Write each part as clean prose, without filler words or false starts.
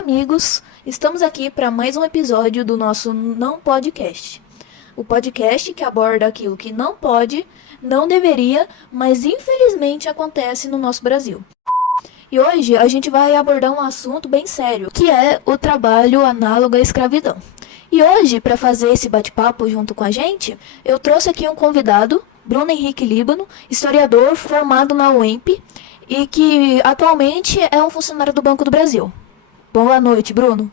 Olá, amigos! Estamos aqui para mais um episódio do nosso Não Podcast. O podcast que aborda aquilo que não pode, não deveria, mas infelizmente acontece no nosso Brasil. E hoje a gente vai abordar um assunto bem sério, que é o trabalho análogo à escravidão. E hoje, para fazer esse bate-papo junto com a gente, eu trouxe aqui um convidado, Bruno Henrique Líbano, historiador formado na UEMP e que atualmente é um funcionário do Banco do Brasil. Boa noite, Bruno.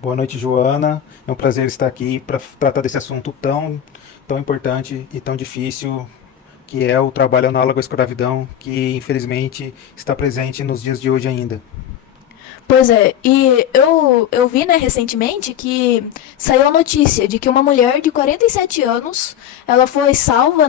Boa noite, Joana. É um prazer estar aqui para tratar desse assunto tão importante e tão difícil, que é o trabalho análogo à escravidão, que infelizmente está presente nos dias de hoje ainda. Pois é, e eu vi, recentemente que saiu a notícia de que uma mulher de 47 anos, ela foi salva,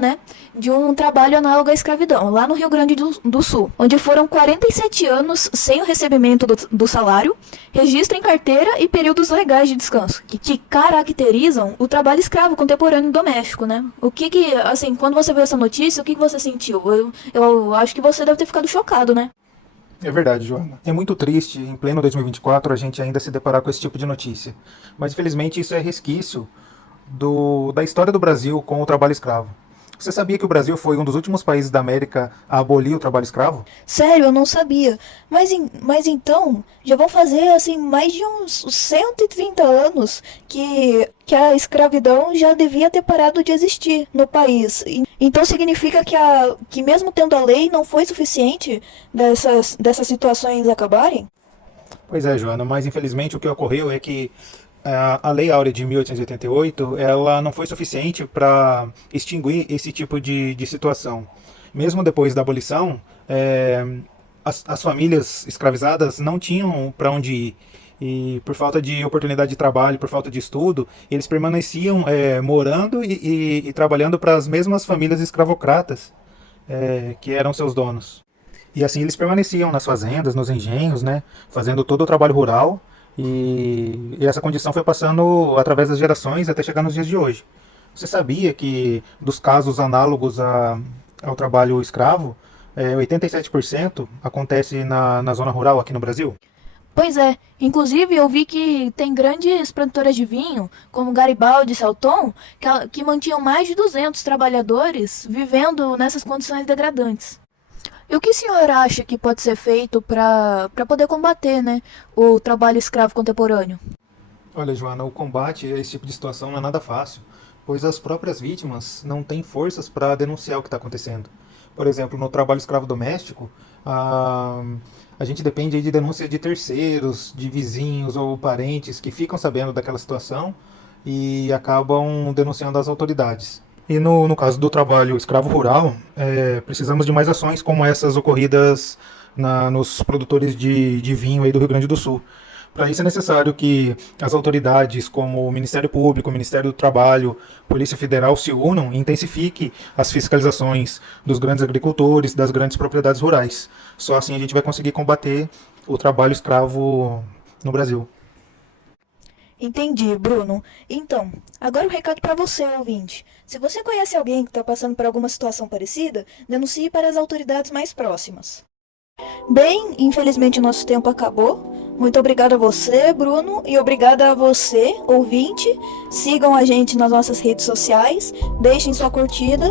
de um trabalho análogo à escravidão, lá no Rio Grande do Sul, onde foram 47 anos sem o recebimento do salário, registro em carteira e períodos legais de descanso, que caracterizam o trabalho escravo contemporâneo doméstico, O que, assim, quando você viu essa notícia, o que você sentiu? Eu acho que você deve ter ficado chocado, né? É verdade, Joana. É muito triste, em pleno 2024, a gente ainda se deparar com esse tipo de notícia. Mas, infelizmente, isso é resquício da história do Brasil com o trabalho escravo. Você sabia que o Brasil foi um dos últimos países da América a abolir o trabalho escravo? Sério, eu não sabia. Mas então, já vão fazer assim mais de uns 130 anos que a escravidão já devia ter parado de existir no país. Então significa que mesmo tendo a lei não foi suficiente dessas situações acabarem? Pois é, Joana, mas infelizmente o que ocorreu é que a Lei Áurea de 1888, ela não foi suficiente para extinguir esse tipo de situação. Mesmo depois da abolição, as famílias escravizadas não tinham para onde ir. E por falta de oportunidade de trabalho, por falta de estudo, eles permaneciam morando e trabalhando para as mesmas famílias escravocratas que eram seus donos. E assim eles permaneciam nas fazendas, nos engenhos, fazendo todo o trabalho rural. E essa condição foi passando através das gerações até chegar nos dias de hoje. Você sabia que dos casos análogos ao trabalho escravo, 87% acontece na zona rural aqui no Brasil? Pois é, inclusive eu vi que tem grandes produtoras de vinho, como Garibaldi e Salton, que mantinham mais de 200 trabalhadores vivendo nessas condições degradantes. E o que o senhor acha que pode ser feito para poder combater, o trabalho escravo contemporâneo? Olha, Joana, o combate a esse tipo de situação não é nada fácil, pois as próprias vítimas não têm forças para denunciar o que está acontecendo. Por exemplo, no trabalho escravo doméstico, a gente depende aí de denúncia de terceiros, de vizinhos ou parentes que ficam sabendo daquela situação e acabam denunciando as autoridades. E no caso do trabalho escravo rural, precisamos de mais ações como essas ocorridas nos produtores de vinho aí do Rio Grande do Sul. Para isso é necessário que as autoridades, como o Ministério Público, o Ministério do Trabalho, Polícia Federal, se unam e intensifiquem as fiscalizações dos grandes agricultores, das grandes propriedades rurais. Só assim a gente vai conseguir combater o trabalho escravo no Brasil. Entendi, Bruno. Então, agora um recado para você, ouvinte. Se você conhece alguém que está passando por alguma situação parecida, denuncie para as autoridades mais próximas. Bem, infelizmente o nosso tempo acabou. Muito obrigada a você, Bruno, e obrigada a você, ouvinte. Sigam a gente nas nossas redes sociais, deixem sua curtida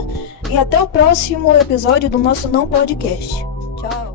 e até o próximo episódio do nosso Não Podcast. Tchau!